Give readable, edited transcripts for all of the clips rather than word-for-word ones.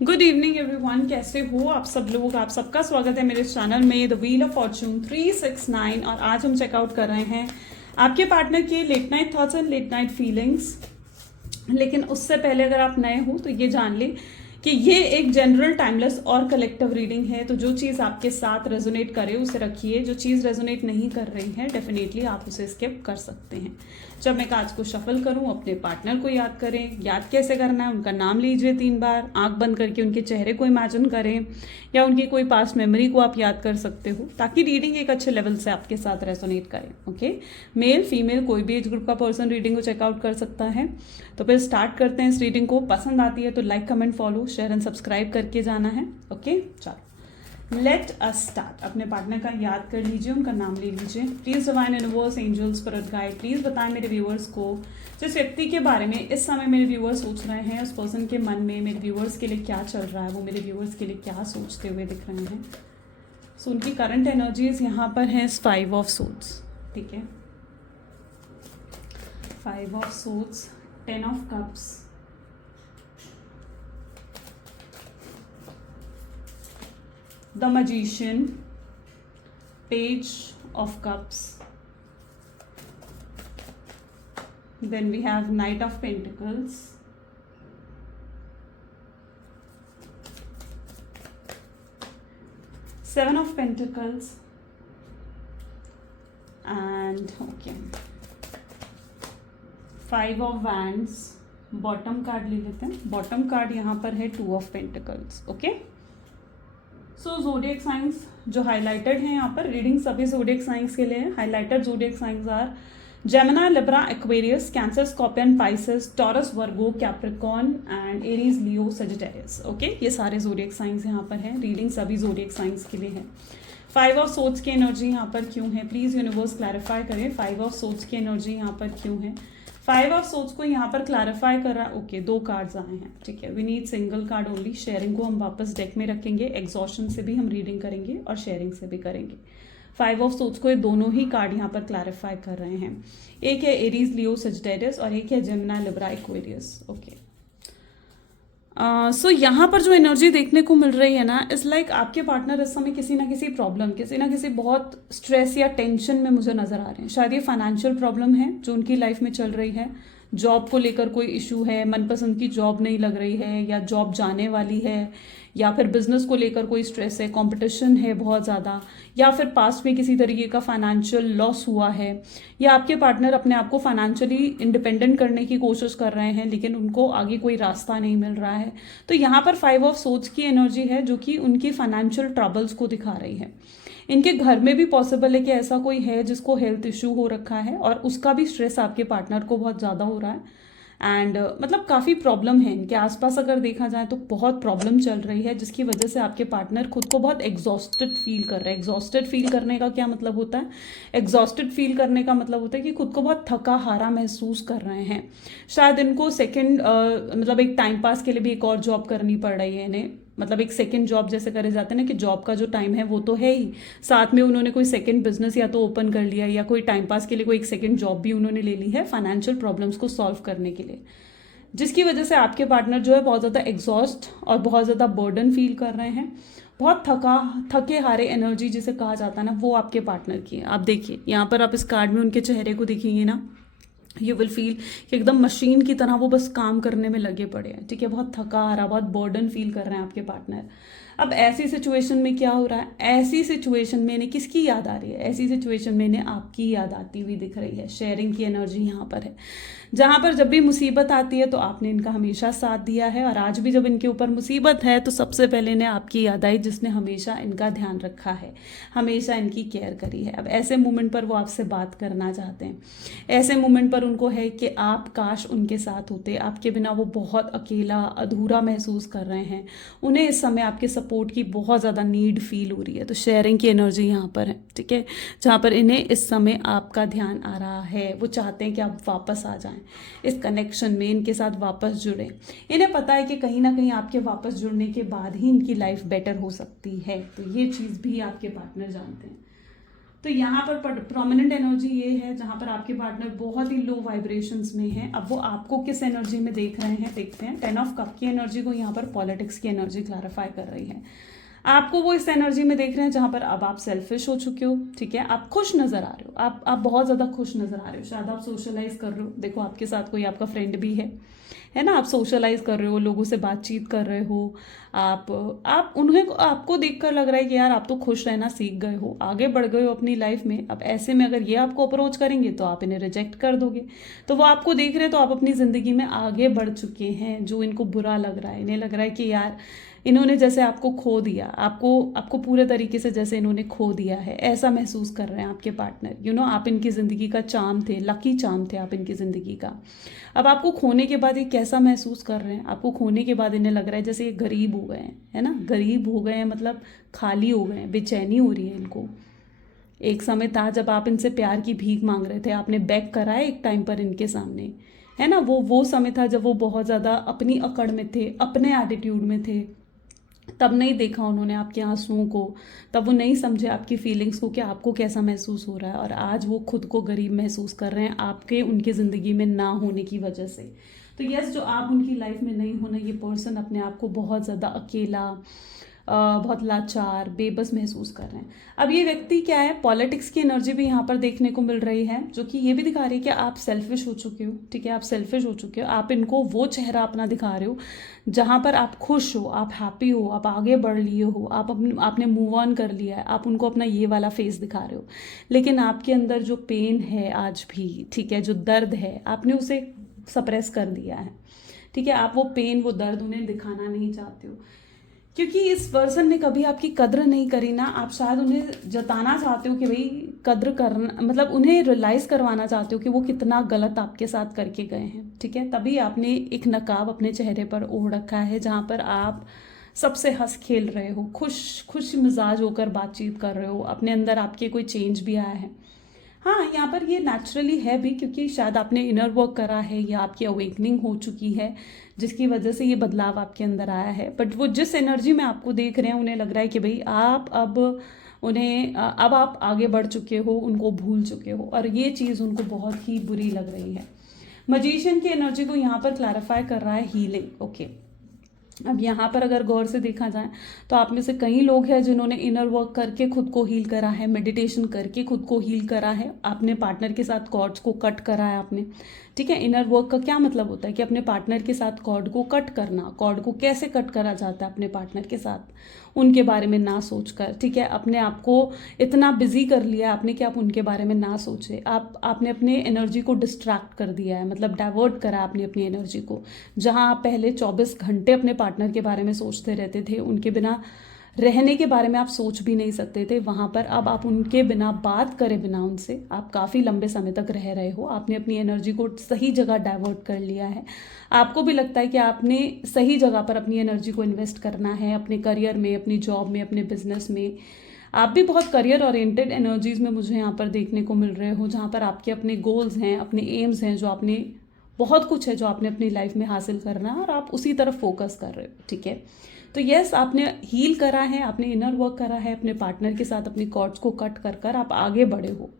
Good evening everyone, कैसे हो आप सब लोग। आप सबका स्वागत है मेरे चैनल में द व्हील ऑफ फॉर्चून 369। और आज हम चेकआउट कर रहे हैं आपके पार्टनर के late night thoughts and late night feelings. लेकिन उससे पहले अगर आप नए हो तो ये जान लें कि ये एक जनरल टाइमलेस और कलेक्टिव रीडिंग है। तो जो चीज़ आपके साथ रेजोनेट करे उसे रखिए, जो चीज़ रेजोनेट नहीं कर रही है डेफिनेटली आप उसे स्किप कर सकते हैं। जब मैं काज को शफल करूं, अपने पार्टनर को याद करें। याद कैसे करना है, उनका नाम लीजिए 3 बार, आंख बंद करके उनके चेहरे को इमेजिन करें या उनकी कोई पास्ट मेमोरी को आप याद कर सकते हो, ताकि रीडिंग एक अच्छे लेवल से आपके साथ रेजोनेट करे। ओके, मेल फीमेल कोई भी एज ग्रुप का पर्सन रीडिंग को चेकआउट कर सकता है। तो फिर स्टार्ट करते हैं इस रीडिंग को। पसंद आती है तो like comment follow share and subscribe करके जाना है। ओके, चलो लेट अस स्टार्ट। अपने पार्टनर का याद कर लीजिए, उनका नाम ले लीजिए। Please divine universe, angels, spirit guide, please बताएं मेरे व्यूअर्स को जिस व्यक्ति के बारे में इस समय मेरे व्यूअर्स सोच रहे हैं, उस पर्सन के मन में मेरे व्यूअर्स के लिए क्या चल रहा है, वो मेरे व्यूअर्स के लिए क्या सोचते हुए दिख रहे हैं। सो उनकी करंट एनर्जीज यहाँ पर है 5 ऑफ सोर्ड्स। ठीक है, 5 of swords, 10 of cups, the magician, page of cups, then we have knight of pentacles, seven of pentacles, and okay, 5 of wands। Bottom card ले लेते हैं। बॉटम कार्ड यहाँ पर है 2 of pentacles. Okay, so zodiac science जो highlighted हैं यहाँ पर, रीडिंग सभी ज़ोडिएक साइंस के लिए है। Highlighted zodiac science are Gemini, Libra, Aquarius, Cancer, Scorpion, Pisces, Taurus, Virgo, Capricorn and Aries, Leo, Sagittarius. Okay, ये सारे ज़ोडिएक साइंस यहाँ पर है। रीडिंग सभी ज़ोडिएक साइंस के लिए है। 5 ऑफ सोर्ड्स की एनर्जी यहाँ पर क्यों है, प्लीज़ यूनिवर्स क्लैरिफाई करें। 5 ऑफ सोर्ड्स की एनर्जी यहाँ पर क्यों है। 5 ऑफ सोर्ड्स को यहाँ पर क्लैरिफाई कर रहा है। ओके, 2 कार्ड्स आए हैं। ठीक है, we need single card only. शेयरिंग को हम वापस डेक में रखेंगे। एग्जॉशन से भी हम रीडिंग करेंगे और शेयरिंग से भी करेंगे। 5 ऑफ सोर्ड्स को ये दोनों ही कार्ड यहाँ पर क्लैरिफाई कर रहे हैं। एक है एरीज, लियो, सजिटेरियस और एक है जेमिनी, लिब्रा, एक्वेरियस। ओके, सो यहाँ पर जो एनर्जी देखने को मिल रही है ना, इस लाइक आपके पार्टनर इस समय किसी ना किसी प्रॉब्लम, किसी ना किसी बहुत स्ट्रेस या टेंशन में मुझे नजर आ रहे हैं। शायद ये फाइनेंशियल प्रॉब्लम है जो उनकी लाइफ में चल रही है। जॉब को लेकर कोई इशू है, मनपसंद की जॉब नहीं लग रही है या जॉब जाने वाली है, या फिर बिजनेस को लेकर कोई स्ट्रेस है, कंपटीशन है बहुत ज़्यादा, या फिर पास्ट में किसी तरीके का फाइनेंशियल लॉस हुआ है, या आपके पार्टनर अपने आप को फाइनेंशियली इंडिपेंडेंट करने की कोशिश कर रहे हैं लेकिन उनको आगे कोई रास्ता नहीं मिल रहा है। तो यहाँ पर 5 ऑफ सोर्ड्स की एनर्जी है जो कि उनकी फाइनेंशियल ट्रबल्स को दिखा रही है। इनके घर में भी पॉसिबल है कि ऐसा कोई है जिसको हेल्थ इशू हो रखा है और उसका भी स्ट्रेस आपके पार्टनर को बहुत ज़्यादा हो रहा है। एंड मतलब काफ़ी प्रॉब्लम है इनके आसपास, अगर देखा जाए तो बहुत प्रॉब्लम चल रही है जिसकी वजह से आपके पार्टनर खुद को बहुत एग्जॉस्टेड फील कर रहे हैं। एग्जॉस्टेड फील करने का क्या मतलब होता है, एग्जॉस्टेड फील करने का मतलब होता है कि खुद को बहुत थका हारा महसूस कर रहे हैं। शायद इनको सेकेंड मतलब एक टाइम पास के लिए भी एक और जॉब करनी पड़ रही है इन्हें। मतलब एक सेकंड जॉब जैसे करे जाते हैं ना कि जॉब का जो टाइम है वो तो है ही, साथ में उन्होंने कोई सेकंड बिजनेस या तो ओपन कर लिया या कोई टाइम पास के लिए कोई एक सेकंड जॉब भी उन्होंने ले ली है फाइनेंशियल प्रॉब्लम्स को सॉल्व करने के लिए, जिसकी वजह से आपके पार्टनर जो है बहुत ज़्यादा एग्जॉस्ट और बहुत ज़्यादा बर्डन फील कर रहे हैं। बहुत थके हारे एनर्जी जिसे कहा जाता है ना, वो आपके पार्टनर की है। आप देखिए यहाँ पर, आप इस कार्ड में उनके चेहरे को देखेंगे ना, यू विल फील कि एकदम मशीन की तरह वो बस काम करने में लगे पड़े हैं। ठीक है, बहुत थका हारा, बहुत बर्डन फील कर रहे हैं आपके पार्टनर। अब ऐसी सिचुएशन में क्या हो रहा है, ऐसी सिचुएशन में इन्हें किसकी याद आ रही है, ऐसी सिचुएशन में इन्हें आपकी याद आती हुई दिख रही है। शेयरिंग की एनर्जी यहाँ पर है, जहाँ पर जब भी मुसीबत आती है तो आपने इनका हमेशा साथ दिया है और आज भी जब इनके ऊपर मुसीबत है तो सबसे पहले इन्हें आपकी याद आई जिसने हमेशा इनका ध्यान रखा है, हमेशा इनकी केयर करी है। अब ऐसे मोमेंट पर वो आपसे बात करना चाहते हैं। ऐसे मोमेंट पर उनको है कि आप काश उनके साथ होते, आपके बिना वो बहुत अकेला अधूरा महसूस कर रहे हैं। उन्हें इस समय आपके सपोर्ट की बहुत ज़्यादा नीड फील हो रही है। तो शेयरिंग की एनर्जी यहाँ पर है। ठीक है, जहाँ पर इन्हें इस समय आपका ध्यान आ रहा है, वो चाहते हैं कि आप वापस आ जाएं इस कनेक्शन में, इनके साथ वापस जुड़े। इन्हें पता है कि कहीं ना कहीं आपके वापस जुड़ने के बाद ही इनकी लाइफ बेटर हो सकती है। तो ये चीज़ भी आपके पार्टनर जानते हैं। तो यहाँ पर प्रोमिनेंट एनर्जी ये है जहाँ पर आपके पार्टनर बहुत ही लो वाइब्रेशंस में है। अब वो आपको किस एनर्जी में देख रहे हैं, देखते हैं। 10 ऑफ कप की एनर्जी को यहाँ पर पॉलिटिक्स की एनर्जी क्लैरिफाई कर रही है। आपको वो इस एनर्जी में देख रहे हैं जहाँ पर अब आप सेल्फिश हो चुके हो, ठीक है। आप खुश नजर आ रहे हो, आप बहुत ज़्यादा खुश नजर आ रहे हो। शायद आप सोशलाइज कर रहे हो, देखो आपके साथ कोई आपका फ्रेंड भी है ना। आप सोशलाइज कर रहे हो, लोगों से बातचीत कर रहे हो। आप उन्हें आपको देखकर लग रहा है कि यार आप तो खुश रहना सीख गए हो, आगे बढ़ गए हो अपनी लाइफ में। अब ऐसे में अगर ये आपको अप्रोच करेंगे तो आप इन्हें रिजेक्ट कर दोगे। तो वो आपको देख रहे हैं तो आप अपनी ज़िंदगी में आगे बढ़ चुके हैं। जो इनको बुरा लग रहा है, इन्हें लग रहा है कि यार इन्होंने जैसे आपको खो दिया, आपको पूरे तरीके से जैसे इन्होंने खो दिया है, ऐसा महसूस कर रहे हैं आपके पार्टनर। आप इनकी ज़िंदगी का चार्म थे, लकी चार्म थे आप इनकी ज़िंदगी का। अब आपको खोने के बाद ये कैसा महसूस कर रहे हैं? आपको खोने के बाद इन्हें लग रहा है जैसे ये गरीब हो गए हैं, है ना। गरीब हो गए हैं मतलब खाली हो गए हैं, बेचैनी हो रही है इनको। एक समय था जब आप इनसे प्यार की भीख मांग रहे थे, आपने बैक करा है एक टाइम पर इनके सामने, है ना। वो समय था जब वो बहुत ज़्यादा अपनी अकड़ में थे, अपने एटीट्यूड में थे। तब नहीं देखा उन्होंने आपके आंसुओं को, तब वो नहीं समझे आपकी फीलिंग्स को कि आपको कैसा महसूस हो रहा है। और आज वो खुद को गरीब महसूस कर रहे हैं आपके उनकी ज़िंदगी में ना होने की वजह से। तो यस, जो आप उनकी लाइफ में नहीं होना, ये पर्सन अपने आप को बहुत ज़्यादा अकेला, बहुत लाचार, बेबस महसूस कर रहे हैं। अब ये व्यक्ति क्या है, पॉलिटिक्स की एनर्जी भी यहाँ पर देखने को मिल रही है, जो कि ये भी दिखा रही है कि आप सेल्फिश हो चुके हो, ठीक है। आप सेल्फिश हो चुके हो, आप इनको वो चेहरा अपना दिखा रहे हो जहाँ पर आप खुश हो, आप हैप्पी हो, आप आगे बढ़ लिए हो, आपने मूव ऑन कर लिया है। आप उनको अपना ये वाला फेस दिखा रहे हो, लेकिन आपके अंदर जो पेन है आज भी, ठीक है, जो दर्द है, आपने उसे सप्रेस कर दिया है, ठीक है। आप वो पेन, वो दर्द उन्हें दिखाना नहीं चाहते हो, क्योंकि इस पर्सन ने कभी आपकी कद्र नहीं करी ना। आप शायद उन्हें जताना चाहते हो कि भाई कद्र करना, मतलब उन्हें रियलाइज़ करवाना चाहते हो कि वो कितना गलत आपके साथ करके गए हैं, ठीक है। तभी आपने एक नकाब अपने चेहरे पर ओढ़ रखा है जहाँ पर आप सबसे हंस खेल रहे हो, खुश मिजाज होकर बातचीत कर रहे हो। अपने अंदर आपके कोई चेंज भी आया है। हाँ, यहाँ पर ये नेचुरली है भी, क्योंकि शायद आपने इनर वर्क करा है या आपकी अवेकनिंग हो चुकी है, जिसकी वजह से ये बदलाव आपके अंदर आया है। बट वो जिस एनर्जी में आपको देख रहे हैं, उन्हें लग रहा है कि भाई आप अब आप आगे बढ़ चुके हो, उनको भूल चुके हो, और ये चीज़ उनको बहुत ही बुरी लग रही है। मजीशियन की एनर्जी को यहाँ पर क्लैरिफाई कर रहा है हीलिंग, ओके। अब यहाँ पर अगर गौर से देखा जाए तो आप में से कई लोग हैं जिन्होंने इनर वर्क करके खुद को हील करा है, मेडिटेशन करके खुद को हील करा है। आपने पार्टनर के साथ कॉर्ड्स को कट करा है आपने, ठीक है। इनर वर्क का क्या मतलब होता है कि अपने पार्टनर के साथ कॉर्ड को कट करना। कॉर्ड को कैसे कट करा जाता है अपने पार्टनर के साथ? उनके बारे में ना सोचकर, ठीक है। अपने आप को इतना बिजी कर लिया आपने कि आप उनके बारे में ना सोचे। आपने अपने एनर्जी को डिस्ट्रैक्ट कर दिया है, मतलब डाइवर्ट करा आपने अपनी एनर्जी को। जहां आप पहले 24 घंटे अपने पार्टनर के बारे में सोचते रहते थे, उनके बिना रहने के बारे में आप सोच भी नहीं सकते थे, वहाँ पर अब आप उनके बिना, बात करे बिना उनसे आप काफ़ी लंबे समय तक रह रहे हो। आपने अपनी एनर्जी को सही जगह डाइवर्ट कर लिया है। आपको भी लगता है कि आपने सही जगह पर अपनी एनर्जी को इन्वेस्ट करना है, अपने करियर में, अपनी जॉब में, अपने बिजनेस में। आप भी बहुत करियर ओरिएंटेड एनर्जीज में मुझे यहाँ पर देखने को मिल रहे हो, जहाँ पर आपके अपने गोल्स हैं, अपने एम्स हैं, जो आपने, बहुत कुछ है जो आपने अपनी लाइफ में हासिल करना है और आप उसी तरफ फोकस कर रहे हो, ठीक है। तो यस, आपने हील करा है, आपने इनर वर्क करा है अपने पार्टनर के साथ, अपनी कॉर्ड्स को कट कर कर आप आगे बढ़े हो,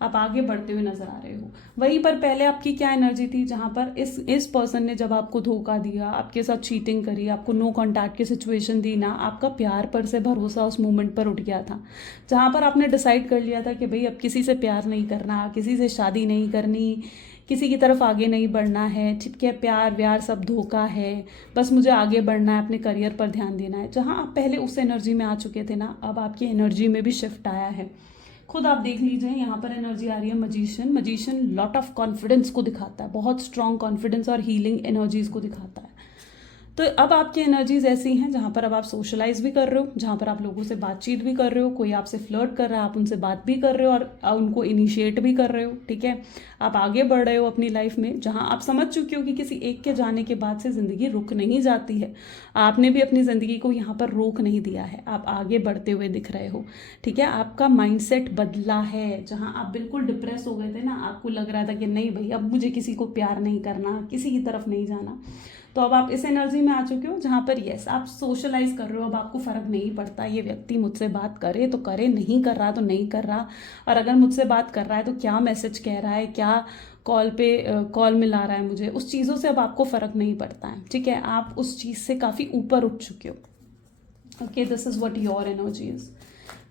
आप आगे बढ़ते हुए नजर आ रहे हो। वहीं पर पहले आपकी क्या एनर्जी थी, जहां पर इस पर्सन ने जब आपको धोखा दिया, आपके साथ चीटिंग करी, आपको नो कॉन्टैक्ट की सिचुएशन दी ना, आपका प्यार पर से भरोसा उस मोमेंट पर उठ गया था, जहां पर आपने डिसाइड कर लिया था कि भाई अब किसी से प्यार नहीं करना, किसी से शादी नहीं करनी, किसी की तरफ आगे नहीं बढ़ना है, ठीक है। प्यार व्यार सब धोखा है, बस मुझे आगे बढ़ना है, अपने करियर पर ध्यान देना है। जहाँ आप पहले उस एनर्जी में आ चुके थे ना, अब आपकी एनर्जी में भी शिफ्ट आया है। खुद आप देख लीजिए, यहाँ पर एनर्जी आ रही है मजीशियन लॉट ऑफ कॉन्फिडेंस को दिखाता है, बहुत स्ट्रॉन्ग कॉन्फिडेंस और हीलिंग एनर्जीज को दिखाता है। तो अब आपकी एनर्जीज ऐसी हैं जहाँ पर अब आप सोशलाइज भी कर रहे हो, जहाँ पर आप लोगों से बातचीत भी कर रहे हो, कोई आपसे फ्लर्ट कर रहा है, आप उनसे बात भी कर रहे हो और उनको इनिशिएट भी कर रहे हो, ठीक है। आप आगे बढ़ रहे हो अपनी लाइफ में, जहाँ आप समझ चुके हो कि किसी एक के जाने के बाद से ज़िंदगी रुक नहीं जाती है। आपने भी अपनी ज़िंदगी को यहाँ पर रोक नहीं दिया है, आप आगे बढ़ते हुए दिख रहे हो, ठीक है। आपका माइंडसेट बदला है, जहाँ आप बिल्कुल डिप्रेस हो गए थे ना, आपको लग रहा था कि नहीं भाई अब मुझे किसी को प्यार नहीं करना, किसी की तरफ नहीं जाना, तो अब आप इस एनर्जी में आ चुके हो जहाँ पर यस आप सोशलाइज कर रहे हो, अब आपको फर्क नहीं पड़ता ये व्यक्ति मुझसे बात करे तो करे, नहीं कर रहा तो नहीं कर रहा, और अगर मुझसे बात कर रहा है तो क्या मैसेज कह रहा है, क्या कॉल मिला रहा है मुझे, उस चीज़ों से अब आपको फ़र्क नहीं पड़ता है। ठीक है, आप उस चीज़ से काफ़ी ऊपर उठ चुके हो। Okay, this is what your energy is.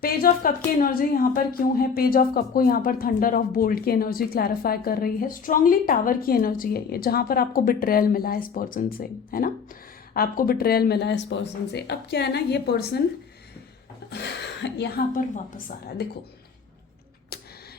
Page of cup की एनर्जी यहाँ पर क्यों है? पेज ऑफ कप को यहाँ पर थंडर ऑफ बोल्ट की एनर्जी क्लैरिफाई कर रही है। स्ट्रांगली टावर की एनर्जी है ये, जहाँ पर आपको बिट्रेयल मिला है इस पर्सन से, है ना, आपको बिट्रेयल मिला है इस पर्सन से। अब क्या है ना, ये पर्सन यहाँ पर वापस आ रहा है। देखो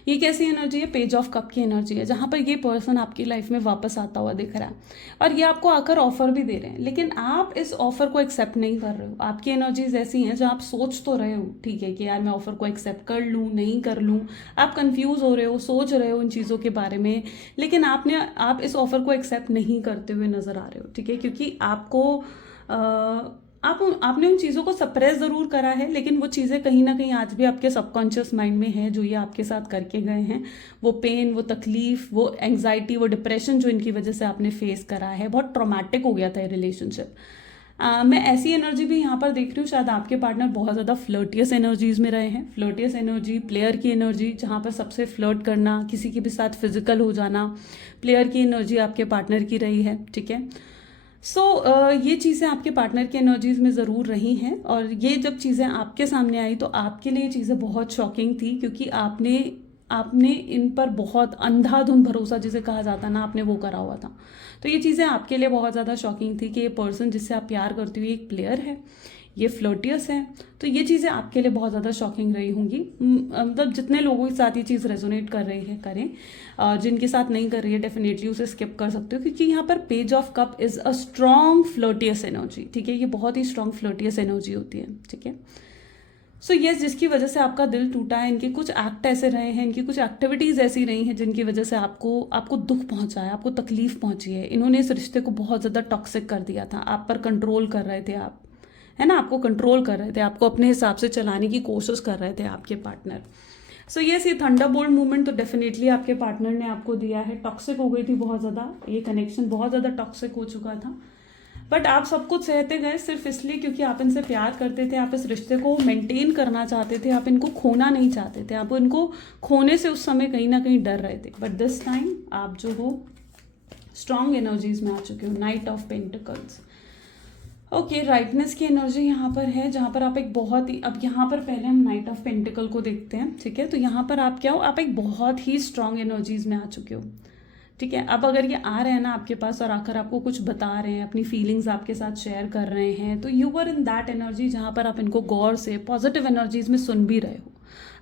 ये कैसी एनर्जी है? पेज ऑफ कप की एनर्जी है, जहाँ पर ये पर्सन आपकी लाइफ में वापस आता हुआ दिख रहा है और ये आपको आकर ऑफर भी दे रहे हैं, लेकिन आप इस ऑफर को एक्सेप्ट नहीं कर रहे हो। आपकी एनर्जीज ऐसी हैं जहाँ आप सोच तो रहे हो, ठीक है, कि यार मैं ऑफर को एक्सेप्ट कर लूँ नहीं कर लूँ, आप कंफ्यूज हो रहे हो, सोच रहे हो इन चीज़ों के बारे में, लेकिन आप इस ऑफर को एक्सेप्ट नहीं करते हुए नजर आ रहे हो। ठीक है, क्योंकि आपने उन चीज़ों को सप्रेस ज़रूर करा है, लेकिन वो चीज़ें कहीं ना कहीं आज भी आपके सबकॉन्शियस माइंड में है, जो ये आपके साथ करके गए हैं। वो पेन, वो तकलीफ, वो एंग्जाइटी, वो डिप्रेशन जो इनकी वजह से आपने फेस करा है, बहुत ट्रॉमेटिक हो गया था ये रिलेशनशिप। मैं ऐसी एनर्जी भी यहाँ पर देख रही हूँ, शायद आपके पार्टनर बहुत ज़्यादा फ्लर्टियस एनर्जीज में रहे हैं। फ्लर्टियस एनर्जी, प्लेयर की एनर्जी, जहाँ पर सबसे फ्लर्ट करना, किसी के भी साथ फिजिकल हो जाना, प्लेयर की एनर्जी आपके पार्टनर की रही है। ठीक है, ये चीज़ें आपके पार्टनर की एनर्जीज में ज़रूर रही हैं, और ये जब चीज़ें आपके सामने आई तो आपके लिए चीज़ें बहुत शॉकिंग थी, क्योंकि आपने इन पर बहुत अंधाधुंध भरोसा जिसे कहा जाता है ना, आपने वो करा हुआ था। तो ये चीज़ें आपके लिए बहुत ज़्यादा शॉकिंग थी कि ये पर्सन जिससे आप प्यार करती हुई एक प्लेयर है, ये फ्लर्टियस है। तो ये चीज़ें आपके लिए बहुत ज़्यादा शॉकिंग रही होंगी। मतलब जितने लोगों के साथ ये चीज़ रेजोनेट कर रही है करें, जिनके साथ नहीं कर रही है डेफिनेटली उसे स्किप कर सकते हो, क्योंकि यहाँ पर page of cup is a strong flirtatious energy. ठीक है, ये बहुत ही स्ट्रॉन्ग फ्लर्टियस एनर्जी होती है। ठीक है, सो यस, जिसकी वजह से आपका दिल टूटा है, इनके कुछ एक्ट ऐसे रहे हैं, इनकी कुछ एक्टिविटीज़ ऐसी रही हैं जिनकी वजह से आपको दुख पहुंचा है, आपको तकलीफ पहुंची है। इन्होंने इस रिश्ते को बहुत ज़्यादा टॉक्सिक कर दिया था, आप पर कंट्रोल कर रहे थे, आप है ना, आपको कंट्रोल कर रहे थे, आपको अपने हिसाब से चलाने की कोशिश कर रहे थे आपके पार्टनर। सो यस, ये थंडरबोल्ट मूवमेंट तो डेफिनेटली आपके पार्टनर ने आपको दिया है। टॉक्सिक हो गई थी बहुत ज़्यादा, ये कनेक्शन बहुत ज़्यादा टॉक्सिक हो चुका था, बट आप सब कुछ सहते गए सिर्फ इसलिए क्योंकि आप इनसे प्यार करते थे, आप इस रिश्ते को मेंटेन करना चाहते थे, आप इनको खोना नहीं चाहते थे, आप इनको खोने से उस समय कहीं ना कहीं डर रहे थे। बट दिस टाइम आप जो हो स्ट्रॉन्ग एनर्जीज में आ चुके हो। Night of pentacles, okay, rightness की एनर्जी यहाँ पर है, जहाँ पर आप एक बहुत ही, अब यहाँ पर पहले हम नाइट ऑफ पेंटिकल को देखते हैं। ठीक है, तो यहाँ पर आप क्या हो, आप एक बहुत ही स्ट्रॉन्ग एनर्जीज में आ चुके हो। ठीक है, अब अगर ये आ रहे हैं ना आपके पास और आकर आपको कुछ बता रहे हैं, अपनी फीलिंग्स आपके साथ शेयर कर रहे हैं, तो you were in that energy जहाँ पर आप इनको गौर से पॉजिटिव एनर्जीज में सुन भी रहे हो।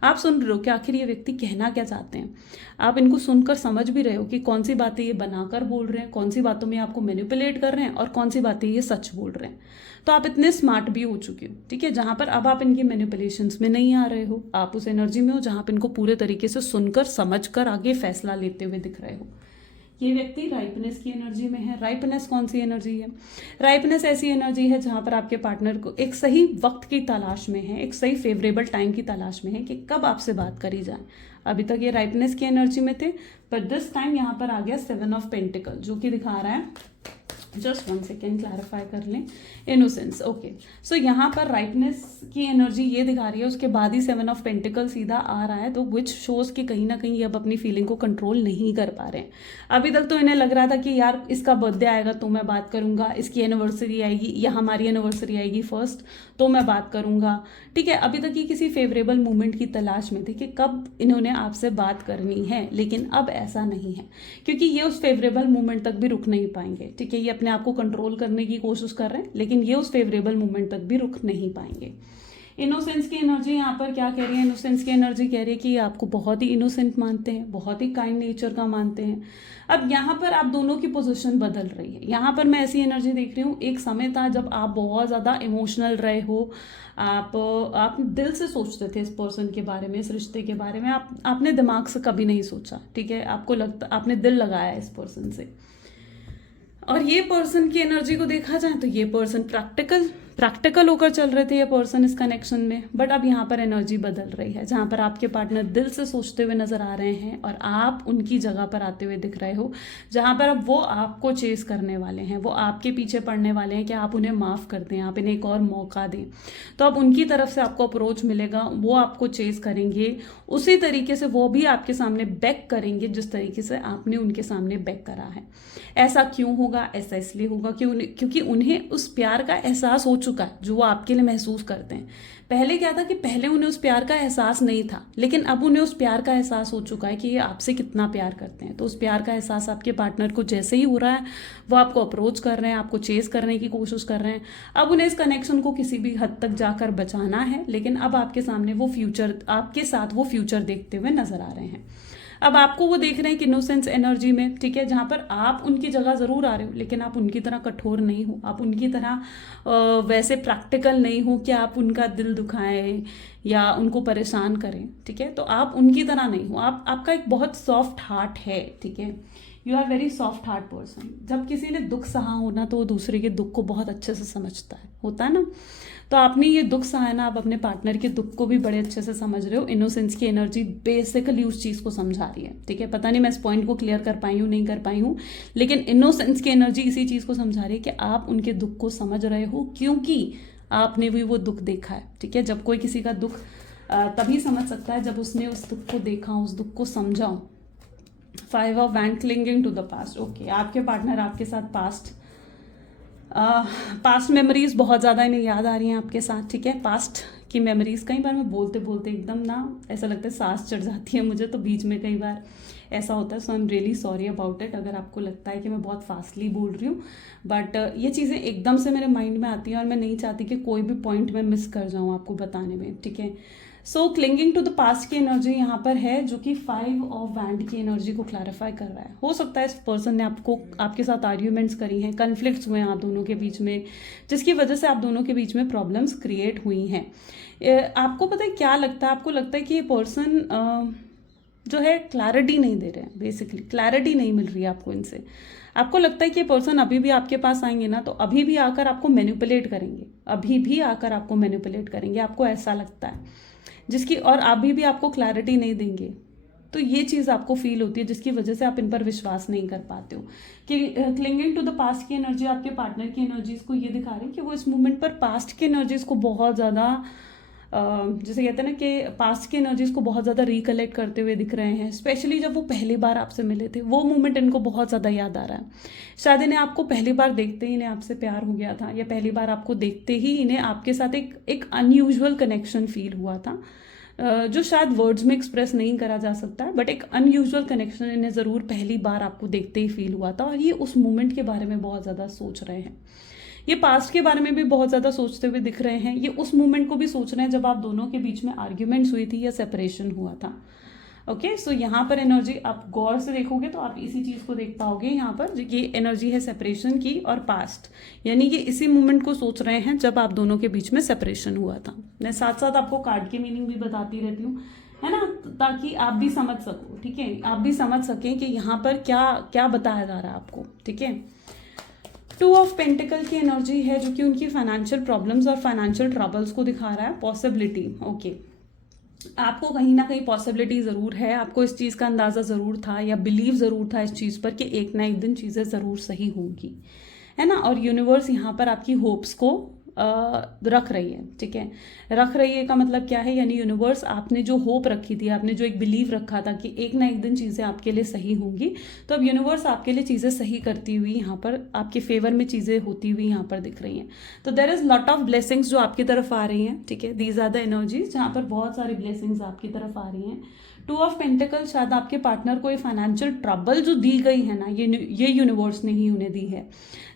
आप सुन रहे हो कि आखिर ये व्यक्ति कहना क्या चाहते हैं, आप इनको सुनकर समझ भी रहे हो कि कौन सी बातें ये बनाकर बोल रहे हैं, कौन सी बातों में आपको मैनिपुलेट कर रहे हैं और कौन सी बातें ये सच बोल रहे हैं। तो आप इतने स्मार्ट भी हो चुके हो। ठीक है, जहाँ पर अब आप इनकी मैनिपुलेशंस में नहीं आ रहे हो, आप उस एनर्जी में हो जहाँ पर इनको पूरे तरीके से सुनकर समझकर आगे फैसला लेते हुए दिख रहे हो। ये व्यक्ति राइपनेस की एनर्जी में है। राइपनेस कौन सी एनर्जी है? राइपनेस ऐसी एनर्जी है जहां पर आपके पार्टनर को एक सही वक्त की तलाश में है, एक सही फेवरेबल टाइम की तलाश में है कि कब आपसे बात करी जाए। अभी तक ये राइपनेस की एनर्जी में थे, पर दिस टाइम यहाँ पर आ गया 7 ऑफ पेंटिकल, जो कि दिखा रहा है, जस्ट 1 सेकेंड क्लैरिफाई कर लें, इनोसेंस। ओके, सो यहाँ पर राइटनेस की एनर्जी ये दिखा रही है, उसके बाद ही 7 ऑफ पेंटिकल सीधा आ रहा है, तो विच शोज कि कहीं ना कहीं ये अब अपनी फीलिंग को कंट्रोल नहीं कर पा रहे हैं। अभी तक तो इन्हें लग रहा था कि यार इसका बर्थडे आएगा तो मैं बात करूंगा, इसकी एनिवर्सरी आएगी या हमारी एनिवर्सरी आएगी फर्स्ट तो मैं बात करूंगा। ठीक है, अभी तक ये किसी फेवरेबल मोमेंट की तलाश में थे कि कब इन्होंने आपसे बात करनी है, लेकिन अब ऐसा नहीं है, क्योंकि ये उस फेवरेबल मोमेंट तक भी रुक नहीं पाएंगे। ठीक है, ये अपने आप को कंट्रोल करने की कोशिश कर रहे हैं, लेकिन ये उस फेवरेबल मोमेंट तक भी रुक नहीं पाएंगे। इनोसेंस की एनर्जी यहाँ पर क्या कह रही है? इनोसेंस की एनर्जी कह रही है कि आपको बहुत ही इनोसेंट मानते हैं, बहुत ही काइंड नेचर का मानते हैं। अब यहाँ पर आप दोनों की पोजीशन बदल रही है। यहाँ पर मैं ऐसी एनर्जी देख रही हूँ, एक समय था जब आप बहुत ज़्यादा इमोशनल रहे हो, आप दिल से सोचते थे इस पर्सन के बारे में, इस रिश्ते के बारे में, आपने दिमाग से कभी नहीं सोचा। ठीक है, आपको लगता आपने दिल लगाया इस पर्सन से। और ये पर्सन की एनर्जी को देखा जाए तो ये पर्सन प्रैक्टिकल, प्रैक्टिकल होकर चल रहे थे ये पर्सन इस कनेक्शन में, बट अब यहाँ पर एनर्जी बदल रही है, जहाँ पर आपके पार्टनर दिल से सोचते हुए नजर आ रहे हैं और आप उनकी जगह पर आते हुए दिख रहे हो, जहाँ पर अब वो आपको चेस करने वाले हैं, वो आपके पीछे पड़ने वाले हैं कि आप उन्हें माफ़ कर दें, आप इन्हें एक और मौका दें। तो अब उनकी तरफ से आपको अप्रोच मिलेगा, वो आपको चेस करेंगे, उसी तरीके से वो भी आपके सामने बैक करेंगे जिस तरीके से आपने उनके सामने बैक करा है। ऐसा क्यों होगा? ऐसा इसलिए होगा क्योंकि उन्हें उस प्यार का एहसास हो चुका है जो वो आपके लिए महसूस करते हैं। पहले क्या था कि पहले उन्हें उस प्यार का एहसास नहीं था, लेकिन अब उन्हें उस प्यार का एहसास हो चुका है कि ये आपसे कितना प्यार करते हैं। तो उस प्यार का एहसास आपके पार्टनर को जैसे ही हो रहा है, वो आपको अप्रोच कर रहे हैं, आपको चेस करने की कोशिश कर रहे हैं। अब उन्हें इस कनेक्शन को किसी भी हद तक जाकर बचाना है, लेकिन अब आपके सामने वो फ्यूचर, आपके साथ वो फ्यूचर देखते हुए नजर आ रहे हैं। अब आपको वो देख रहे हैं कि इनोसेंस एनर्जी में, ठीक है, जहाँ पर आप उनकी जगह ज़रूर आ रहे हो, लेकिन आप उनकी तरह कठोर नहीं हो, आप उनकी तरह वैसे प्रैक्टिकल नहीं हो कि आप उनका दिल दुखाएं या उनको परेशान करें, ठीक है। तो आप उनकी तरह नहीं हो, आपका एक बहुत सॉफ्ट हार्ट है, ठीक है। You are very soft heart person. जब किसी ने दुख सहा होना तो वो दूसरे के दुख को बहुत अच्छे से समझता है, होता है ना। तो आपने ये दुख सहा है ना, आप अपने पार्टनर के दुख को भी बड़े अच्छे से समझ रहे हो। इनोसेंस की एनर्जी बेसिकली उस चीज़ को समझा रही है, ठीक है। पता नहीं मैं इस पॉइंट को क्लियर कर पाई हूँ नहीं कर पाई हूँ, लेकिन इनोसेंस की एनर्जी इसी चीज़ को समझा रही है कि आप उनके दुख को समझ रहे हो, क्योंकि आपने भी वो दुख देखा है, ठीक है। जब कोई किसी का दुख तभी समझ सकता है जब उसने उस दुख को देखा, उस दुख को समझा। 5 of wand, clinging to the past. Okay, आपके पार्टनर आपके साथ पास्ट मेमोरीज बहुत ज़्यादा इन्हें याद आ रही हैं आपके साथ, ठीक है। पास्ट की मेमोरीज, कई बार मैं बोलते बोलते एकदम ना ऐसा लगता है सांस चढ़ जाती है मुझे, तो बीच में कई बार ऐसा होता है। So I am really sorry about it अगर आपको लगता है कि मैं बहुत फास्टली बोल रही हूँ, बट ये चीज़ें एकदम से मेरे माइंड में आती हैं और मैं नहीं चाहती कि कोई भी पॉइंट मैं मिस कर जाऊँ आपको बताने में, ठीक है। सो क्लिंगिंग टू द पास्ट की एनर्जी यहाँ पर है, जो कि 5 ऑफ वैंड की एनर्जी को क्लैरिफाई कर रहा है। हो सकता है इस पर्सन ने आपके साथ आर्ग्यूमेंट्स करी हैं, कन्फ्लिक्ट्स हुए हैं आप दोनों के बीच में, जिसकी वजह से आप दोनों के बीच में प्रॉब्लम्स क्रिएट हुई हैं। आपको पता है क्या लगता है? आपको लगता है कि ये पर्सन जो है क्लैरिटी नहीं दे रहे हैं, बेसिकली क्लैरिटी नहीं मिल रही है आपको इनसे। आपको लगता है कि ये पर्सन अभी भी आपके पास आएंगे ना, तो अभी भी आकर आपको मैनिपुलेट करेंगे, अभी भी आकर आपको मैनिपुलेट करेंगे, आपको ऐसा लगता है, जिसकी और अभी भी आपको क्लैरिटी नहीं देंगे। तो ये चीज़ आपको फील होती है, जिसकी वजह से आप इन पर विश्वास नहीं कर पाते हो। कि क्लिंगिंग टू द पास्ट की एनर्जी आपके पार्टनर की एनर्जीज को ये दिखा रही है कि वो इस मोमेंट पर पास्ट की एनर्जीज को बहुत ज़्यादा जैसे कहते हैं ना कि पास्ट की एनर्जीज को बहुत ज़्यादा रिकलेक्ट करते हुए दिख रहे हैं। स्पेशली जब वो पहली बार आपसे मिले थे, वो मोमेंट इनको बहुत ज़्यादा याद आ रहा है। शायद इन्हें आपको पहली बार देखते ही इन्हें आपसे प्यार हो गया था, या पहली बार आपको देखते ही इन्हें आपके साथ एक अनयूजुअल कनेक्शन फील हुआ था, जो शायद वर्ड्स में एक्सप्रेस नहीं करा जा सकता है, बट एक अनयूजुअल कनेक्शन इन्हें ज़रूर पहली बार आपको देखते ही फील हुआ था। और ये उस मोमेंट के बारे में बहुत ज़्यादा सोच रहे हैं, ये पास्ट के बारे में भी बहुत ज़्यादा सोचते हुए दिख रहे हैं, ये उस मोमेंट को भी सोच रहे हैं जब आप दोनों के बीच में आर्ग्यूमेंट्स हुई थी या सेपरेशन हुआ था। ओके, सो यहाँ पर एनर्जी आप गौर से देखोगे तो आप इसी चीज़ को देख पाओगे। यहाँ पर ये एनर्जी है सेपरेशन की और पास्ट, यानी ये इसी मोमेंट को सोच रहे हैं जब आप दोनों के बीच में सेपरेशन हुआ था। मैं साथ साथ आपको कार्ड की मीनिंग भी बताती रहती हूँ, है ना, ताकि आप भी समझ सको, ठीक है, आप भी समझ सकें कि यहाँ पर क्या क्या बताया जा रहा है आपको, ठीक है। 2 ऑफ पेंटिकल की एनर्जी है, जो कि उनकी फाइनेंशियल प्रॉब्लम्स और फाइनेंशियल ट्रबल्स को दिखा रहा है। पॉसिबिलिटी, ओके, आपको कहीं ना कहीं पॉसिबिलिटी ज़रूर है, आपको इस चीज़ का अंदाज़ा ज़रूर था या बिलीव ज़रूर था इस चीज़ पर कि एक ना एक दिन चीज़ें ज़रूर सही होंगी, है ना। और यूनिवर्स यहाँ पर आपकी होप्स को रख रही है, ठीक है। रख रही है का मतलब क्या है, यानी यूनिवर्स आपने जो होप रखी थी, आपने जो एक बिलीव रखा था कि एक ना एक दिन चीज़ें आपके लिए सही होंगी, तो अब यूनिवर्स आपके लिए चीज़ें सही करती हुई यहाँ पर आपके फेवर में चीज़ें होती हुई यहाँ पर दिख रही हैं। तो there is lot of blessings जो आपकी तरफ आ रही हैं, ठीक है। दीज आर द एनर्जीज जहाँ पर बहुत सारी ब्लेसिंग्स आपकी तरफ आ रही हैं। 2 ऑफ पेंटिकल, शायद आपके पार्टनर को ये फाइनेंशियल ट्रबल जो दी गई है ना, ये यूनिवर्स ने ही उन्हें दी है,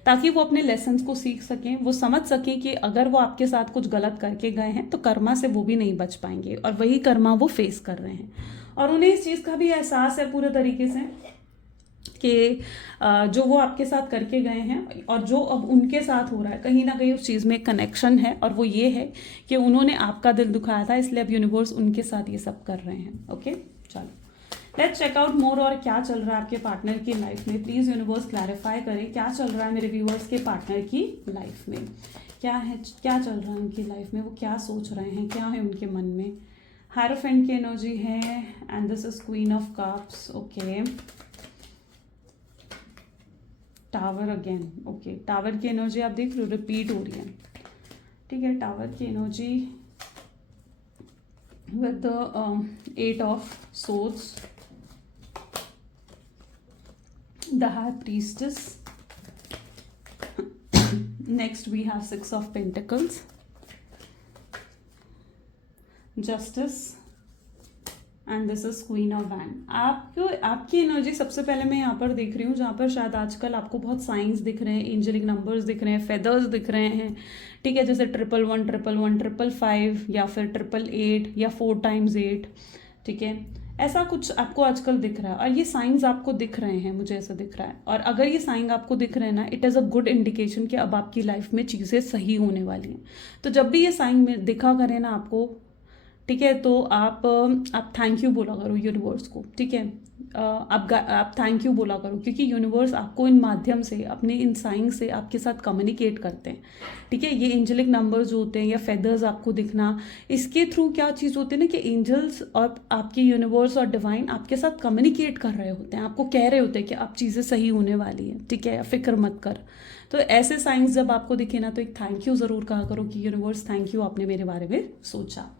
ताकि वो अपने लेसन्स को सीख सकें, वो समझ सकें कि अगर वो आपके साथ कुछ गलत करके गए हैं तो कर्मा से वो भी नहीं बच पाएंगे, और वही कर्मा वो फेस कर रहे हैं। और उन्हें इस चीज़ का भी एहसास है पूरे तरीके से कि जो वो आपके साथ करके गए हैं और जो अब उनके साथ हो रहा है, कहीं ना कहीं उस चीज़ में एक कनेक्शन है, और वो ये है कि उन्होंने आपका दिल दुखाया था, इसलिए अब यूनिवर्स उनके साथ ये सब कर रहे हैं। ओके, चलो लेट्स चेक आउट मोर और क्या चल रहा है आपके पार्टनर की लाइफ में। प्लीज यूनिवर्स क्लैरिफाई करें क्या चल रहा है मेरे व्यूअर्स के पार्टनर की लाइफ में, क्या है, क्या चल रहा है उनकी लाइफ में, वो क्या सोच रहे हैं, क्या है उनके मन में। हायरोफेंट की एनर्जी है and this is queen of cups. Okay, tower again. Okay, tower की एनर्जी आप देख रहे हो रिपीट हो रही है, ठीक है। टावर की energy with the 8 of swords, the high priestess. Next we have 6 of pentacles, justice, and this is queen of wand. आपकी एनर्जी सबसे पहले मैं यहाँ पर देख रही हूँ जहाँ पर शायद आजकल आपको बहुत साइंस दिख रहे हैं, एंजेलिक नंबर्स दिख रहे हैं, फेदर्स दिख रहे हैं, ठीक है, जैसे 111, 111, 555 या फिर 888 या 4 times 8, ठीक है, ऐसा कुछ आपको आजकल दिख रहा है। और ये साइंस आपको दिख रहे हैं, मुझे ऐसा दिख रहा है। और अगर ये साइन आपको दिख रहे हैं ना, it is a good indication कि अब आपकी लाइफ में चीज़ें सही होने वाली हैं। तो जब भी ये साइन में दिखा करें ना आपको, ठीक है, तो आप थैंक यू बोला करो यूनिवर्स को, ठीक है। आप थैंक यू बोला करो, क्योंकि यूनिवर्स आपको इन माध्यम से, अपने इन साइन से आपके साथ कम्युनिकेट करते हैं, ठीक है। ये एंजेलिक नंबर्स जो होते हैं या फेदर्स आपको दिखना, इसके थ्रू क्या चीज़ होती है ना कि एंजल्स और आपके यूनिवर्स और डिवाइन आपके साथ कम्युनिकेट कर रहे होते हैं, आपको कह रहे होते हैं कि अब चीज़ें सही होने वाली हैं, ठीक है, फिक्र मत कर। तो ऐसे साइंस जब आपको दिखे ना, तो एक थैंक यू ज़रूर कहा करो कि यूनिवर्स थैंक यू, आपने मेरे बारे में सोचा।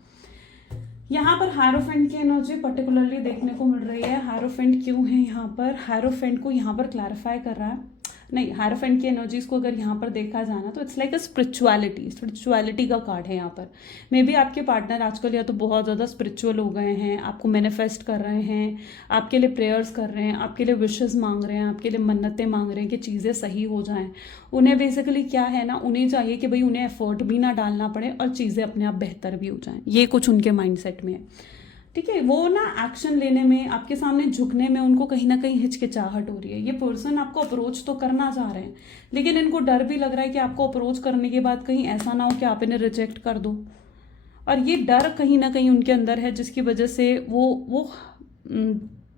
यहाँ पर हायरोफेंट की एनर्जी पर्टिकुलरली देखने को मिल रही है। हायरोफेंट क्यों है यहाँ पर, हायरोफेंट को यहाँ पर क्लैरिफाई कर रहा है, नहीं, हायरोफेंट की एनर्जीज को अगर यहाँ पर देखा जाना तो इट्स लाइक अ स्पिरिचुअलिटी का कार्ड है यहाँ पर। मे बी आपके पार्टनर आजकल या तो बहुत ज़्यादा स्पिरिचुअल हो गए हैं, आपको मैनिफेस्ट कर रहे हैं, आपके लिए प्रेयर्स कर रहे हैं, आपके लिए विशेस मांग रहे हैं, आपके लिए मन्नतें मांग रहे हैं कि चीज़ें सही हो जाएं। उन्हें बेसिकली क्या है ना, उन्हें चाहिए कि भाई उन्हें एफर्ट भी ना डालना पड़े और चीज़ें अपने आप बेहतर भी हो जाएं। ये कुछ उनके माइंडसेट में है, ठीक है। वो ना एक्शन लेने में, आपके सामने झुकने में उनको कहीं ना कहीं हिचकिचाहट हो रही है। ये पर्सन आपको अप्रोच तो करना चाह रहे हैं, लेकिन इनको डर भी लग रहा है कि आपको अप्रोच करने के बाद कहीं ऐसा ना हो कि आप इन्हें रिजेक्ट कर दो। और ये डर कहीं ना कहीं उनके अंदर है, जिसकी वजह से वो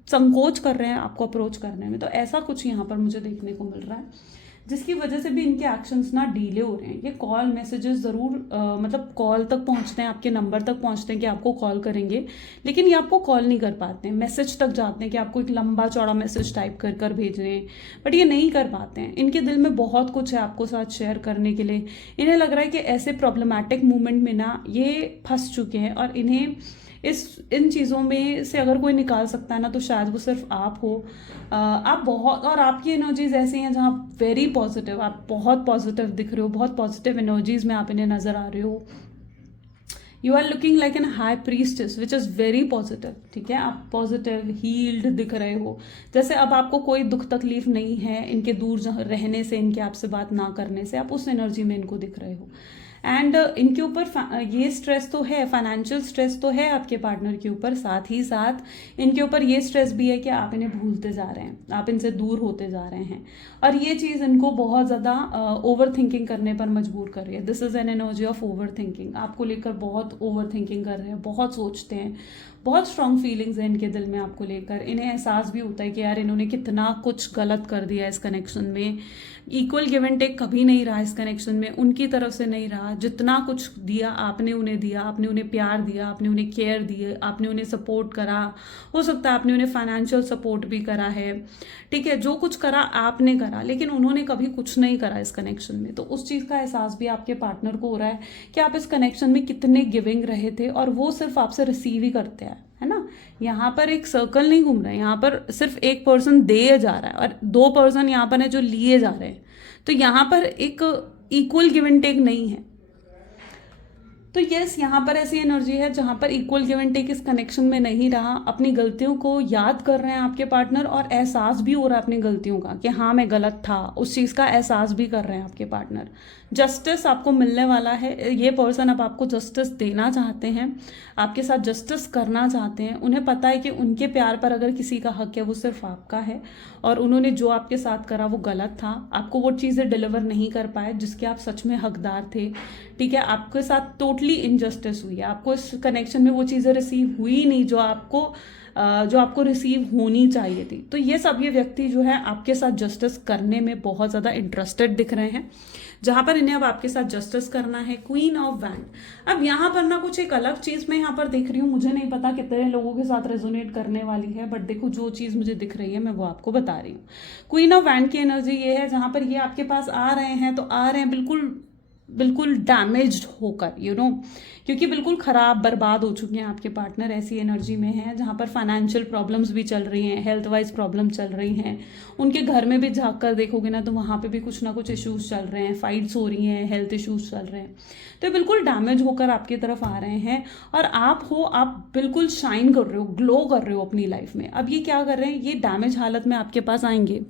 संकोच कर रहे हैं आपको अप्रोच करने में। तो ऐसा कुछ यहाँ पर मुझे देखने को मिल रहा है, जिसकी वजह से भी इनके एक्शंस ना डिले हो रहे हैं। ये कॉल मैसेजेस ज़रूर मतलब कॉल तक पहुंचते हैं, आपके नंबर तक पहुंचते हैं कि आपको कॉल करेंगे, लेकिन ये आपको कॉल नहीं कर पाते हैं। मैसेज तक जाते हैं कि आपको एक लंबा चौड़ा मैसेज टाइप कर कर भेज रहे हैं, बट ये नहीं कर पाते हैं। इनके दिल में बहुत कुछ है आपको साथ शेयर करने के लिए। इन्हें लग रहा है कि ऐसे प्रॉब्लमैटिक मोमेंट में ना ये फंस चुके हैं, और इन्हें इन चीज़ों में से अगर कोई निकाल सकता है ना, तो शायद वो सिर्फ आप हो। आप बहुत, और आपकी एनर्जीज ऐसी हैं जहाँ वेरी पॉजिटिव, आप बहुत पॉजिटिव दिख रहे हो, बहुत पॉजिटिव एनर्जीज में आप इन्हें नजर आ रहे हो। You are looking like an high priestess which is very positive, ठीक है। आप पॉजिटिव हील्ड दिख रहे हो, जैसे अब आपको कोई दुख तकलीफ नहीं है इनके दूर रहने से, इनके आपसे बात ना करने से, आप उस एनर्जी में इनको दिख रहे हो। एंड इनके ऊपर ये स्ट्रेस तो है, फाइनेंशियल स्ट्रेस तो है आपके पार्टनर के ऊपर, साथ ही साथ इनके ऊपर ये स्ट्रेस भी है कि आप इन्हें भूलते जा रहे हैं, आप इनसे दूर होते जा रहे हैं, और ये चीज़ इनको बहुत ज़्यादा ओवर थिंकिंग करने पर मजबूर कर रही है। This is an energy of over thinking. आपको लेकर बहुत ओवर थिंकिंग कर रहे हैं, बहुत सोचते हैं, बहुत स्ट्रॉन्ग फीलिंग्स हैं इनके दिल में आपको लेकर। इन्हें एहसास भी होता है कि यार इन्होंने कितना कुछ गलत कर दिया इस कनेक्शन में। इक्वल गिव एंड टेक कभी नहीं रहा इस कनेक्शन में, उनकी तरफ से नहीं रहा। जितना कुछ दिया आपने उन्हें दिया, आपने उन्हें प्यार दिया, आपने उन्हें केयर दिए, आपने उन्हें सपोर्ट करा, हो सकता है आपने उन्हें फाइनेंशियल सपोर्ट भी करा है, ठीक है, जो कुछ करा आपने करा, लेकिन उन्होंने कभी कुछ नहीं करा इस कनेक्शन में। तो उस चीज़ का एहसास भी आपके पार्टनर को हो रहा है कि आप इस कनेक्शन में कितने गिविंग रहे थे, और वो सिर्फ आपसे रिसीव ही करते हैं, है ना। यहाँ पर एक सर्कल नहीं घूम रहा है, यहाँ पर सिर्फ एक पर्सन दे जा रहा है और 2 पर्सन यहाँ पर है जो लिए जा रहे हैं। तो यहाँ पर एक इक्वल गिव एंड टेक नहीं है। तो यस, यहाँ पर ऐसी एनर्जी है जहाँ पर इक्वल गिव एंड टेक इस कनेक्शन में नहीं रहा। अपनी गलतियों को याद कर रहे हैं आपके पार्टनर, और एहसास भी हो रहा है अपनी गलतियों का कि हाँ मैं गलत था, उस चीज़ का एहसास भी कर रहे हैं आपके पार्टनर। जस्टिस आपको मिलने वाला है। ये पर्सन अब आपको जस्टिस देना चाहते हैं, आपके साथ जस्टिस करना चाहते हैं। उन्हें पता है कि उनके प्यार पर अगर किसी का हक है वो सिर्फ आपका है, और उन्होंने जो आपके साथ करा वो गलत था। आपको वो चीज़ें डिलीवर नहीं कर पाए जिसके आप सच में हकदार थे, ठीक है। आपके साथ टोटली इनजस्टिस हुई है, आपको इस कनेक्शन में वो चीज़ें रिसीव हुई नहीं जो आपको रिसीव होनी चाहिए थी। तो ये सब ये व्यक्ति जो है आपके साथ जस्टिस करने में बहुत ज़्यादा इंटरेस्टेड दिख रहे हैं, जहां पर इन्हें अब आपके साथ जस्टिस करना है। क्वीन ऑफ वैंड, अब यहाँ पर ना कुछ एक अलग चीज़ मैं यहाँ पर देख रही हूँ, मुझे नहीं पता कितने लोगों के साथ रेजोनेट करने वाली है, बट देखो जो चीज़ मुझे दिख रही है मैं वो आपको बता रही हूँ। क्वीन ऑफ वैंड की एनर्जी ये है जहां पर ये आपके पास आ रहे हैं तो आ रहे हैं बिल्कुल डैमेज्ड होकर, क्योंकि बिल्कुल खराब बर्बाद हो चुके हैं आपके पार्टनर, ऐसी एनर्जी में है जहाँ पर फाइनेंशियल प्रॉब्लम्स भी चल रही हैं, हेल्थ वाइज प्रॉब्लम चल रही हैं, उनके घर में भी झाँक कर देखोगे ना तो वहाँ पे भी कुछ ना कुछ इश्यूज चल रहे हैं, फाइट्स हो रही हैं, हेल्थ इश्यूज चल रहे हैं। तो ये बिल्कुल डैमेज होकर आपकी तरफ आ रहे हैं और आप बिल्कुल शाइन कर रहे हो, ग्लो कर रहे हो अपनी लाइफ में। अब ये क्या कर रहे हैं, ये डैमेज हालत में आपके पास आएंगे,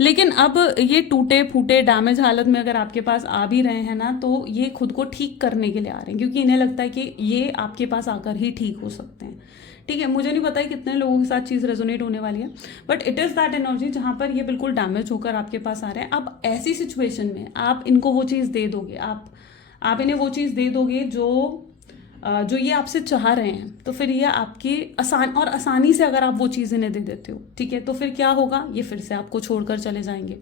लेकिन अब ये टूटे फूटे डैमेज हालत में अगर आपके पास आ भी रहे हैं ना, तो ये खुद को ठीक करने के लिए आ रहे हैं, क्योंकि इन्हें लगता है कि ये आपके पास आकर ही ठीक हो सकते हैं। ठीक है, मुझे नहीं पता है कितने लोगों के साथ चीज़ रेजोनेट होने वाली है, but it is that energy जहाँ पर ये बिल्कुल डैमेज होकर आपके पास आ रहे हैं। अब ऐसी सिचुएशन में आप इनको वो चीज़ दे दोगे, आप इन्हें वो चीज़ दे दोगे जो ये आपसे चाह रहे हैं, तो फिर ये आपकी आसानी से अगर आप वो चीज़ इन्हें दे देते हो, ठीक है, तो फिर क्या होगा, ये फिर से आपको छोड़कर चले जाएंगे।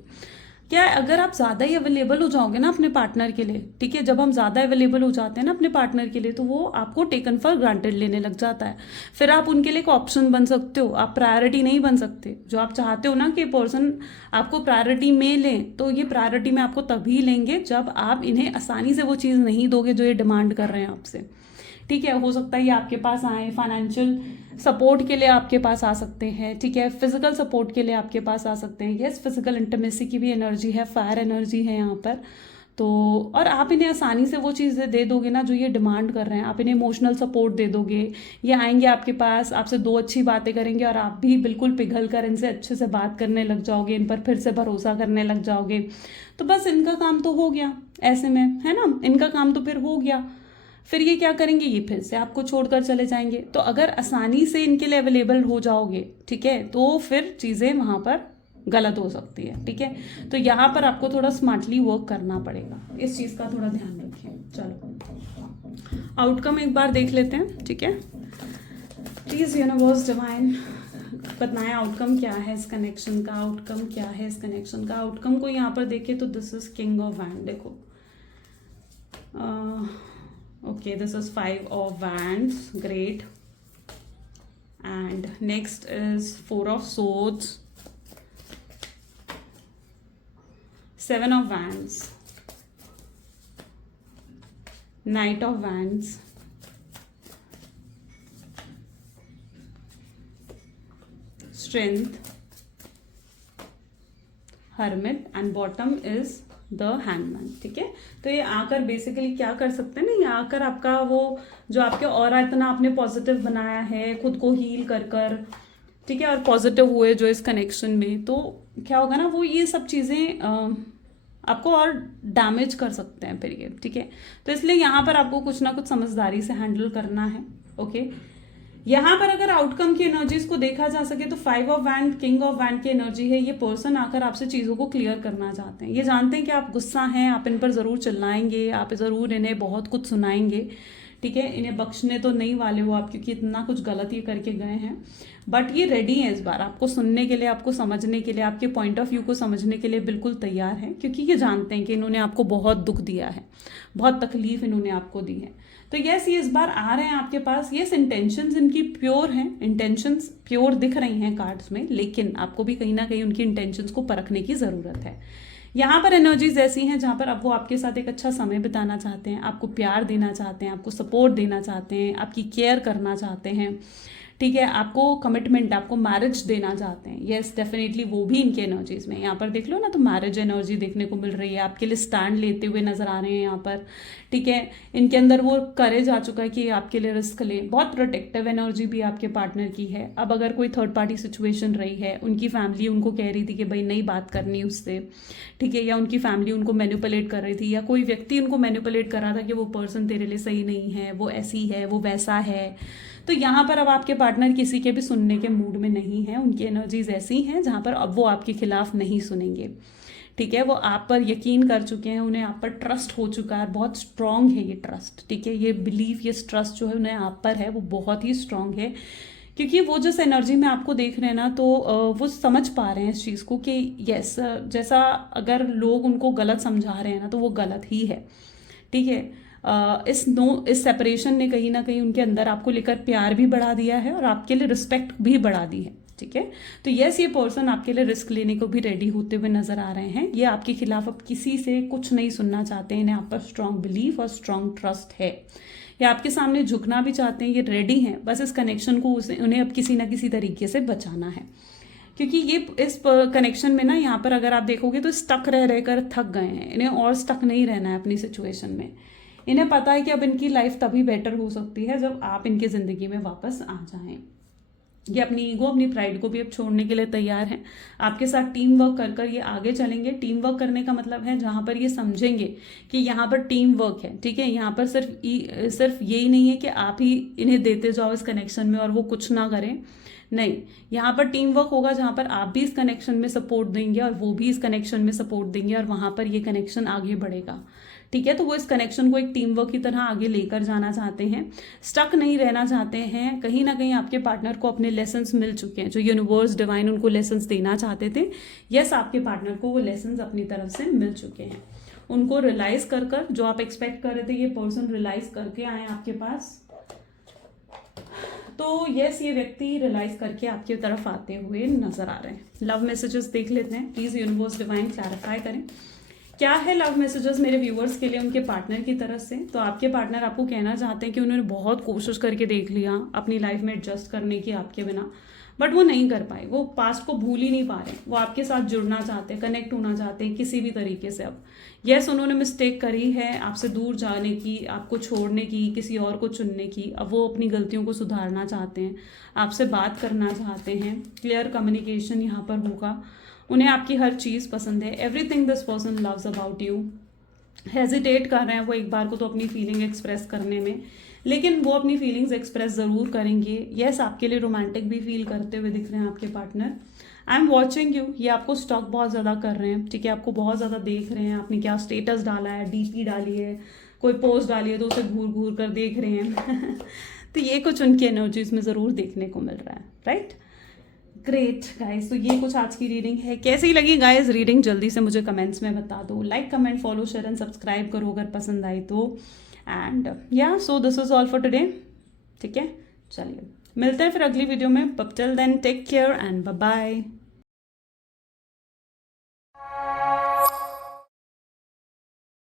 क्या है, अगर आप ज़्यादा ही अवेलेबल हो जाओगे ना अपने पार्टनर के लिए, ठीक है, जब हम ज़्यादा अवेलेबल हो जाते हैं ना अपने पार्टनर के लिए, तो वो आपको टेकन फॉर ग्रांटेड लेने लग जाता है। फिर आप उनके लिए एक ऑप्शन बन सकते हो, आप प्रायोरिटी नहीं बन सकते। जो आप चाहते हो ना कि पर्सन आपको प्रायोरिटी में लें, तो ये प्रायोरिटी में आपको तभी लेंगे जब आप इन्हें आसानी से वो चीज़ नहीं दोगे जो ये डिमांड कर रहे हैं आपसे। ठीक है, हो सकता है ये आपके पास आए, फाइनेंशियल सपोर्ट के लिए आपके पास आ सकते हैं, ठीक है, फिजिकल सपोर्ट के लिए आपके पास आ सकते हैं। यस, फिजिकल इंटीमेसी की भी एनर्जी है, फायर एनर्जी है यहाँ पर। तो और आप इन्हें आसानी से वो चीज़ें दे दोगे ना जो ये डिमांड कर रहे हैं, आप इन्हें इमोशनल सपोर्ट दे दोगे, ये आएंगे आपके पास, आपसे दो अच्छी बातें करेंगे और आप भी बिल्कुल पिघल कर इनसे अच्छे से बात करने लग जाओगे, इन पर फिर से भरोसा करने लग जाओगे। तो बस इनका काम तो हो गया, ऐसे में है ना, इनका काम तो फिर हो गया। फिर ये क्या करेंगे, ये फिर से आपको छोड़कर चले जाएंगे। तो अगर आसानी से इनके लिए अवेलेबल हो जाओगे, ठीक है, तो फिर चीज़ें वहाँ पर गलत हो सकती है। ठीक है, तो यहाँ पर आपको थोड़ा स्मार्टली वर्क करना पड़ेगा, इस चीज़ का थोड़ा ध्यान रखिए। चलो आउटकम एक बार देख लेते हैं, ठीक है। प्लीज़ यूनिवर्स डिवाइन बताएं आउटकम क्या है इस कनेक्शन का, आउटकम क्या है इस कनेक्शन का। आउटकम को यहाँ पर देखें तो this is king of wand, देखो okay, this is 5 of wands, great. And next is 4 of swords, 7 of wands, knight of wands, strength, hermit, and bottom is the hangman. ठीक है, तो ये आकर बेसिकली क्या कर सकते हैं ना, ये आकर आपका वो जो आपके ऑरा इतना आपने पॉजिटिव बनाया है, खुद को हील कर कर, ठीक है, और पॉजिटिव हुए जो इस कनेक्शन में, तो क्या होगा ना, वो ये सब चीज़ें आपको और डैमेज कर सकते हैं फिर ये। ठीक है, तो इसलिए यहाँ पर आपको कुछ ना कुछ समझदारी से हैंडल करना है। ओके, यहाँ पर अगर आउटकम की एनर्जीज को देखा जा सके तो 5 of wand, king of wand की एनर्जी है। ये पर्सन आकर आपसे चीज़ों को क्लियर करना चाहते हैं, ये जानते हैं कि आप गुस्सा हैं, आप इन पर ज़रूर चिल्लाएंगे, आप ज़रूर इन्हें बहुत कुछ सुनाएंगे। ठीक है, इन्हें बख्शने तो नहीं वाले हो आप, क्योंकि इतना कुछ गलत ये करके गए हैं, बट ये रेडी हैं इस बार आपको सुनने के लिए, आपको समझने के लिए, आपके पॉइंट ऑफ व्यू को समझने के लिए बिल्कुल तैयार हैं, क्योंकि ये जानते हैं कि इन्होंने आपको बहुत दुख दिया है, बहुत तकलीफ इन्होंने आपको दी है। तो यस, ये इस बार आ रहे हैं आपके पास। यस, इंटेंशंस इनकी प्योर हैं, इंटेंशंस प्योर दिख रही हैं कार्ड्स में, लेकिन आपको भी कहीं ना कहीं उनकी इंटेंशंस को परखने की ज़रूरत है। यहाँ पर एनर्जीज ऐसी हैं जहाँ पर अब वो आपके साथ एक अच्छा समय बिताना चाहते हैं, आपको प्यार देना चाहते हैं, आपको सपोर्ट देना चाहते हैं, आपकी केयर करना चाहते हैं। ठीक है, आपको कमिटमेंट, आपको मैरिज देना चाहते हैं। यस, डेफिनेटली वो भी इनके एनर्जीज में, यहाँ पर देख लो ना, तो मैरिज एनर्जी देखने को मिल रही है, आपके लिए स्टैंड लेते हुए नजर आ रहे हैं यहाँ पर। ठीक है, इनके अंदर वो करेज आ चुका है कि आपके लिए रिस्क ले। बहुत प्रोटेक्टिव एनर्जी भी आपके पार्टनर की है। अब अगर कोई थर्ड पार्टी सिचुएशन रही है, उनकी फैमिली उनको कह रही थी कि भाई नहीं बात करनी उससे, ठीक है, या उनकी फैमिली उनको मैनिपुलेट कर रही थी, या कोई व्यक्ति उनको मैनिपुलेट कर रहा था कि वो पर्सन तेरे लिए सही नहीं है, वो ऐसी है, वो वैसा है, तो यहाँ पर अब आपके पार्टनर किसी के भी सुनने के मूड में नहीं है। उनकी एनर्जीज ऐसी हैं जहाँ पर अब वो आपके खिलाफ नहीं सुनेंगे। ठीक है, वो आप पर यकीन कर चुके हैं, उन्हें आप पर ट्रस्ट हो चुका है, बहुत स्ट्रांग है ये ट्रस्ट, ठीक है, ये बिलीव, ये ट्रस्ट जो है उन्हें आप पर है वो बहुत ही स्ट्रांग है, क्योंकि वो जिस एनर्जी में आपको देख रहे हैं ना, तो वो समझ पा रहे हैं इस चीज़ को कि यस, जैसा अगर लोग उनको गलत समझा रहे हैं ना तो वो गलत ही है, ठीक है। इस सेपरेशन ने कहीं ना कहीं उनके अंदर आपको लेकर प्यार भी बढ़ा दिया है और आपके लिए रिस्पेक्ट भी बढ़ा दी है, ठीक है। तो यस, ये पर्सन आपके लिए रिस्क लेने को भी रेडी होते हुए नजर आ रहे हैं। ये आपके खिलाफ अब किसी से कुछ नहीं सुनना चाहते हैं, इन्हें आप पर स्ट्रांग बिलीफ और स्ट्रांग ट्रस्ट है। ये आपके सामने झुकना भी चाहते हैं, ये रेडी हैं, बस इस कनेक्शन को उन्हें अब किसी ना किसी तरीके से बचाना है, क्योंकि ये इस कनेक्शन में ना, यहाँ पर अगर आप देखोगे तो स्टक रह रहकर थक गए हैं, इन्हें और स्टक नहीं रहना है अपनी सिचुएशन में। इन्हें पता है कि अब इनकी लाइफ तभी बेटर हो सकती है जब आप इनकी ज़िंदगी में वापस आ जाएं। ये अपनी ईगो, अपनी प्राइड को भी अब छोड़ने के लिए तैयार हैं। आपके साथ टीम वर्क कर कर ये आगे चलेंगे। टीम वर्क करने का मतलब है जहाँ पर ये समझेंगे कि यहाँ पर टीम वर्क है, ठीक है। यहाँ पर सिर्फ यही नहीं है कि आप ही इन्हें देते जाओ इस कनेक्शन में और वो कुछ ना करें, नहीं, यहाँ पर टीम वर्क होगा जहाँ पर आप भी इस कनेक्शन में सपोर्ट देंगे और वो भी इस कनेक्शन में सपोर्ट देंगे और वहाँ पर ये कनेक्शन आगे बढ़ेगा, ठीक है। तो वो इस कनेक्शन को एक टीम वर्क की तरह आगे लेकर जाना चाहते हैं, स्टक नहीं रहना चाहते हैं। कहीं ना कहीं आपके पार्टनर को अपने लेसन्स मिल चुके हैं, जो यूनिवर्स डिवाइन उनको लेसन्स देना चाहते थे, यस, आपके पार्टनर को वो लेसन्स अपनी तरफ से मिल चुके हैं। उनको रियलाइज कर कर, जो आप एक्सपेक्ट कर रहे थे, ये पर्सन रियलाइज करके आए आपके पास। तो यस, ये व्यक्ति रियलाइज करके आपकी तरफ आते हुए नजर आ रहे हैं। लव मैसेजेस देख लेते हैं, प्लीज यूनिवर्स डिवाइन क्लैरिफाई करें क्या है लव मैसेजेस मेरे व्यूअर्स के लिए उनके पार्टनर की तरफ से। तो आपके पार्टनर आपको कहना चाहते हैं कि उन्होंने बहुत कोशिश करके देख लिया अपनी लाइफ में एडजस्ट करने की आपके बिना, बट वो नहीं कर पाए, वो पास्ट को भूल ही नहीं पा रहे, वो आपके साथ जुड़ना चाहते हैं, कनेक्ट होना चाहते हैं किसी भी तरीके से। अब यस, उन्होंने मिस्टेक करी है आपसे दूर जाने की, आपको छोड़ने की, किसी और को चुनने की। अब वो अपनी गलतियों को सुधारना चाहते हैं, आपसे बात करना चाहते हैं, क्लियर कम्युनिकेशन यहाँ पर होगा। उन्हें आपकी हर चीज़ पसंद है, everything this person loves about you. Hesitate कर रहे हैं वो एक बार को तो अपनी फीलिंग एक्सप्रेस करने में, लेकिन वो अपनी फीलिंग्स एक्सप्रेस ज़रूर करेंगे। यस, आपके लिए रोमांटिक भी फील करते हुए दिख रहे हैं आपके partner. I am watching you, ये आपको स्टॉक बहुत ज़्यादा कर रहे हैं, ठीक है, आपको बहुत ज़्यादा देख रहे हैं। आपने क्या स्टेटस डाला है, डीपी डाली है, कोई पोस्ट डाली है, तो उसे घूर घूर कर देख रहे हैं तो ये कुछ उनकी एनर्जीज में ज़रूर देखने को मिल रहा है, राइट। ग्रेट गाइस, तो ये कुछ आज की रीडिंग है। कैसी लगी गाइस रीडिंग, जल्दी से मुझे कमेंट्स में बता दो। Like, comment, follow, share and subscribe करो अगर पसंद आई तो। And yeah so this is all for today, ठीक है। चलिए मिलते हैं फिर अगली वीडियो में। Till then take care and bye bye.